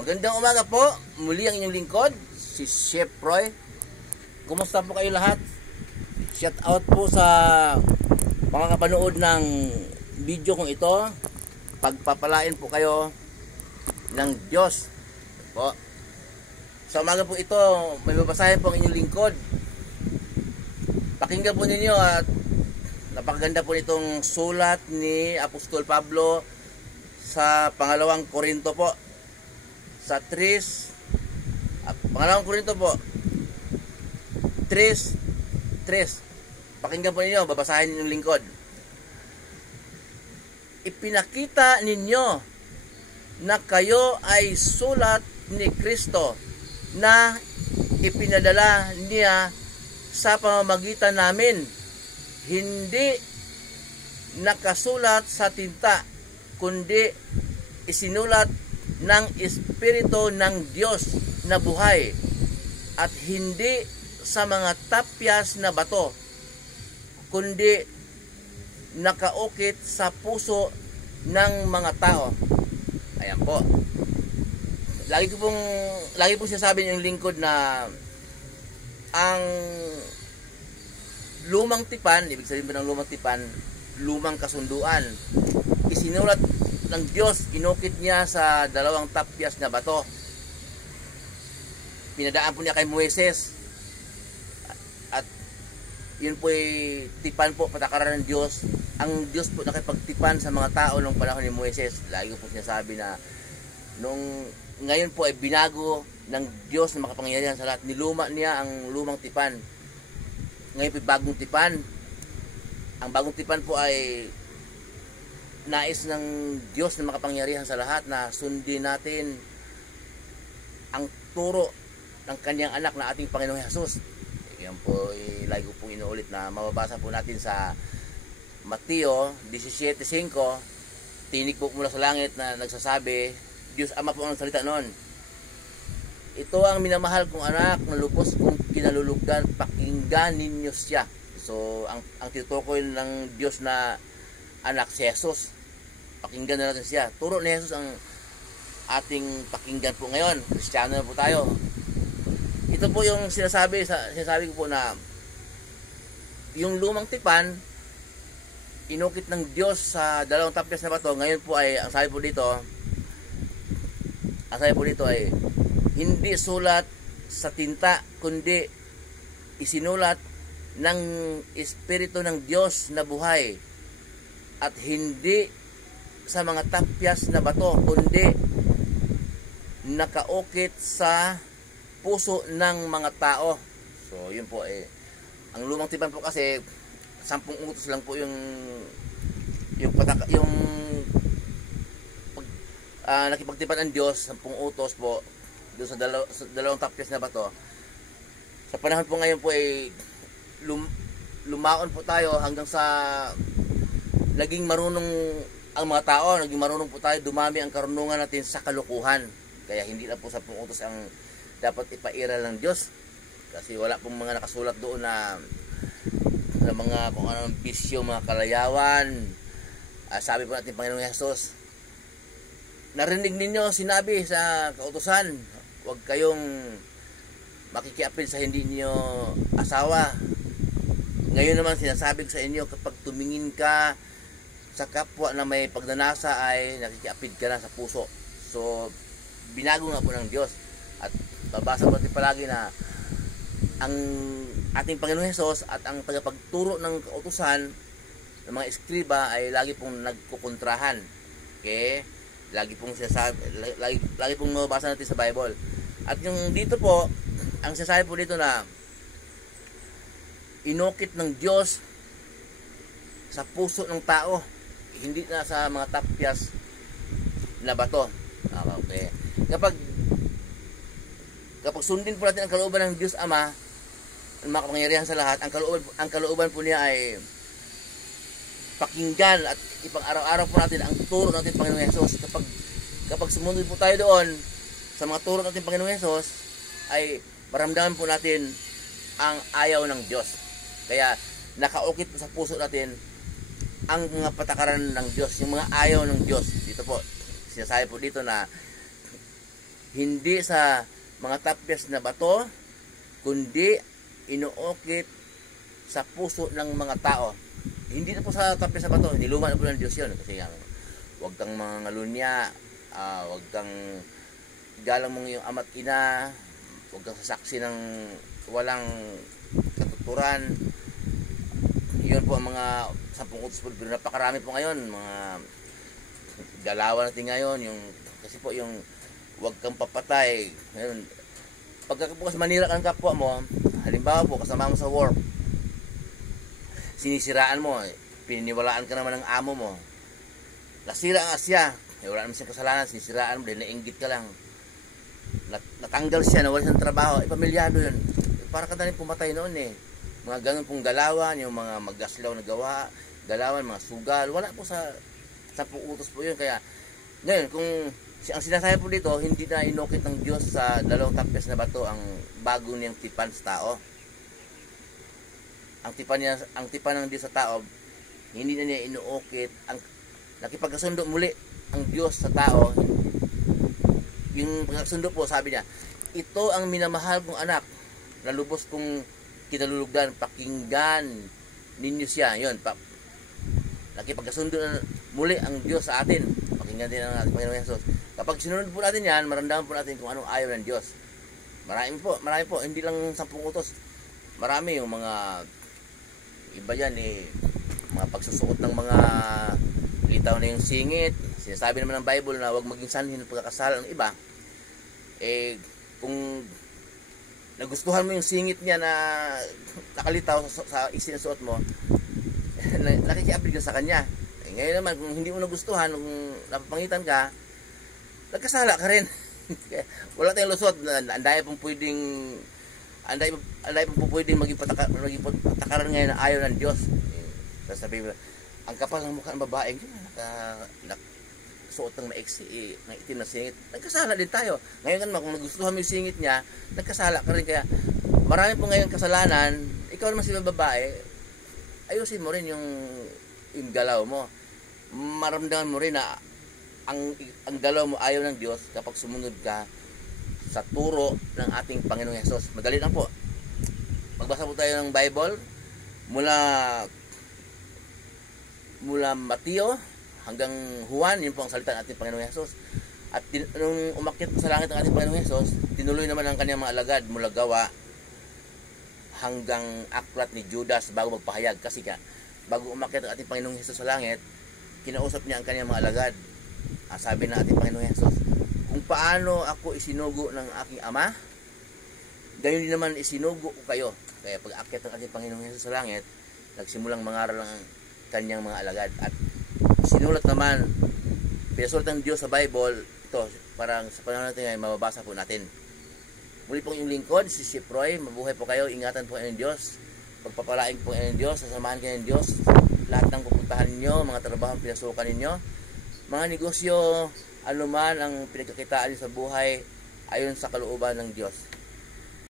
Magandang umaga po. Muli ang inyong lingkod, si Chef Roy. Kumusta po kayo lahat? Shout out po sa mga kapanood ng video kong ito. Pagpapalain po kayo ng Diyos po. Sa umaga po ito, may babasahin po ang inyong lingkod. Pakinggan po ninyo at napakaganda po nitong sulat ni Apostol Pablo sa pangalawang Korinto po. Sa pangalawang Korinto po 3:3. Pakinggan po ninyo, babasahin ninyong lingkod. Ipinakita ninyo na kayo ay sulat ni Kristo na ipinadala niya sa pamamagitan namin, hindi nakasulat sa tinta, kundi isinulat ng Espiritu ng Diyos na buhay, at hindi sa mga tapyas na bato, kundi nakaukit sa puso ng mga tao. Ayan po. Lagi po sinasabi yung lingkod na ang lumang tipan, ibig sabihin ng lumang tipan, lumang kasunduan, isinulat ng Diyos, inukit niya sa dalawang tapyas na bato. Pinadaan po niya kay Moises, at yun po ay tipan po, patakaran ng Diyos. Ang Diyos po nakipagtipan sa mga tao nung panahon ni Moises. Lagi po sinasabi na ngayon po ay binago ng Diyos na makapangyarihan sa lahat. Niluma niya ang lumang tipan. Ngayon po ay bagong tipan. Ang bagong tipan po ay nais ng Diyos na makapangyarihan sa lahat na sundin natin ang turo ng kanyang anak na ating Panginoong Hesus. Yan po ay lagi ko pong inuulit na mababasa po natin sa Mateo 17:5. Tinig po mula sa langit na nagsasabi, Diyos Ama po ang salita noon. Ito ang minamahal kong anak na lubos kong kinalulugdan, pakinggan ninyo siya. So ang tinutukoy ng Diyos na anak si Jesus, pakinggan na natin siya. Turo ni Jesus ang ating pakinggan po ngayon. Kristiyano na po tayo. Ito po yung sinasabi ko po na yung lumang tipan inukit ng Diyos sa dalawang tapyas na bato. Ngayon po ay ang sabi po dito ay hindi sulat sa tinta, kundi isinulat ng Espiritu ng Diyos na buhay, at hindi sa mga tapyas na bato, kundi nakaukit sa puso ng mga tao. So yun po ang lumang tipan po kasi 10 utos lang po yung nakipagtipan ng Diyos, 10 utos po doon sa dalawang tapyas na bato. Sa panahon po ngayon po ay lumaon po tayo hanggang sa naging marunong ang mga tao, naging marunong po tayo, dumami ang karunungan natin sa kalukuhan. Kaya hindi lang po 10 utos ang dapat ipairal ng Diyos, kasi wala pong mga nakasulat doon na mga kung anong bisyo, mga kalayawan. Sabi po natin Panginoong Hesus, narinig ninyo sinabi sa kautusan, huwag kayong makikiapil sa hindi niyo asawa. Ngayon naman sinasabi ko sa inyo, kapag tumingin ka sa kapwa na may pagnanasa ay nakikiapid ka na sa puso. So binago nga po ng Diyos. At babasa po natin palagi na ang ating Panginoong Hesus at ang tagapagturo ng kautusan ng mga eskriba ay lagi pong nagkukontrahan. Okay? Lagi pong mababasa natin sa Bible. At yung dito po, ang sinasabi po dito na inukit ng Diyos sa puso ng tao, hindi na sa mga tapyas na bato. Okay. Kapag sundin po natin ang kalooban ng Diyos Ama, ang makapangyarihan sa lahat, ang kalooban po niya ay pakinggan at ipang-araw-araw po natin ang turo natin Panginoong Hesus. Kapag sumunod po tayo doon sa mga turo natin Panginoong Hesus, ay maramdaman po natin ang ayaw ng Diyos. Kaya nakaukit po sa puso natin ang mga patakaran ng Diyos, yung mga ayaw ng Diyos. Dito po, sinasabi po dito na hindi sa mga tapyas na bato, kundi inuukit sa puso ng mga tao. Hindi na po sa tapyas na bato, niluma na po ng Diyos yun. Kasi huwag kang mga ngalunya, huwag kang galang mong iyong ama't ina, huwag kang sasaksi ng walang katuturan. Yun po ang mga 10 utos po. Pero napakarami po ngayon, mga galawan natin ngayon, kasi po yung huwag kang papatay. Ngayon, pagka po manira ka ng kapwa mo, halimbawa po kasama mo sa work, sinisiraan mo, pininiwalaan ka naman ng amo mo, nasira ang asya, wala naman siyang kasalanan, sinisiraan mo, dahil nainggit ka lang, natanggal siya, nawala siya ng trabaho, pamilyado yun. Para ka na rin pumatay noon mga ganun pong galawan, yung mga magaslaw na gawa, galawan, mga sugal, wala po sa 10 utos po yun. Kaya ngayon, kung ang sinasabi po dito, hindi na inukit ng Diyos sa 2 tapyas na bato ang bago niyang tipan sa tao. Ang tipan ng Diyos sa tao, hindi na niya inuukit. Nakipagkasundo muli ang Diyos sa tao. Yung pagkasundo po, sabi niya, ito ang minamahal kong anak, na lubos kong kinalulugdan, pakinggan ninyo siya. Yun, nakipagkasundo na muli ang Diyos sa atin. Pakinggan din ang ating Panginoon Jesus. Kapag sinunod po natin yan, maramdaman po natin kung anong ayaw ng Diyos. Marami po, hindi lang 10 utos. Marami yung mga iba yan mga pagsusuot ng mga litaw na yung singit. Sinasabi naman ng Bible na huwag maging sanhin ng pagkakasala ng iba. Kung nagustuhan mo yung singit niya na nakalitaw sa isinusuot mo, nakikiapid ka sa kanya. Ngayon naman, kung hindi mo nagustuhan, kung napapangitan ka, nagkasala ka rin. Wala tayong lusot. Anday pong pwedeng maging patakaran ngayon na ayaw ng Diyos. Sasabihin mo, ang kapal ng mukha ng babae, suot ng maiksi, ng itim na singit, nagkasala din tayo. Ngayon naman, kung nagustuhan mo yung singit niya, nagkasala ka rin. Kaya marami po ngayon kasalanan. Ikaw naman si babae, ayusin mo rin yung galaw mo. Maramdaman mo rin na ang galaw mo ayaw ng Diyos kapag sumunod ka sa turo ng ating Panginoong Hesus. Madali lang po. Magbasa po tayo ng Bible mula Mateo hanggang Juan, yun po ang salita ng ating Panginoong Hesus. At nung umakyat po sa langit ng ating Panginoong Hesus, tinuloy naman ang kanyang mga alagad mula Gawa hanggang aklat ni Judas bago magpahayag. Kasi bago umakyat ang ating Panginoong Hesus sa langit, kinausap niya ang kanyang mga alagad. Sabi ng ating Panginoong Hesus, kung paano ako isinugo ng aking Ama, gayon din naman isinugo ko kayo. Kaya pag akyat ng ating Panginoong Hesus sa langit, nagsimulang mangaral ang kanyang mga alagad. At sinulat naman, pinasulat ng Diyos sa Bible, ito, parang sa panahon natin ngayon, mababasa po natin. Muli pong yung lingkod, si Chef Roy, mabuhay po kayo, ingatan po kayo ng Diyos, pagpapalain po kayo ng Diyos, sasamahan kayo ng Diyos, lahat ng pupuntahan ninyo, mga trabaho pinasukan ninyo, mga negosyo, anuman ang pinagkakitaan niyo sa buhay, ayon sa kalooban ng Diyos.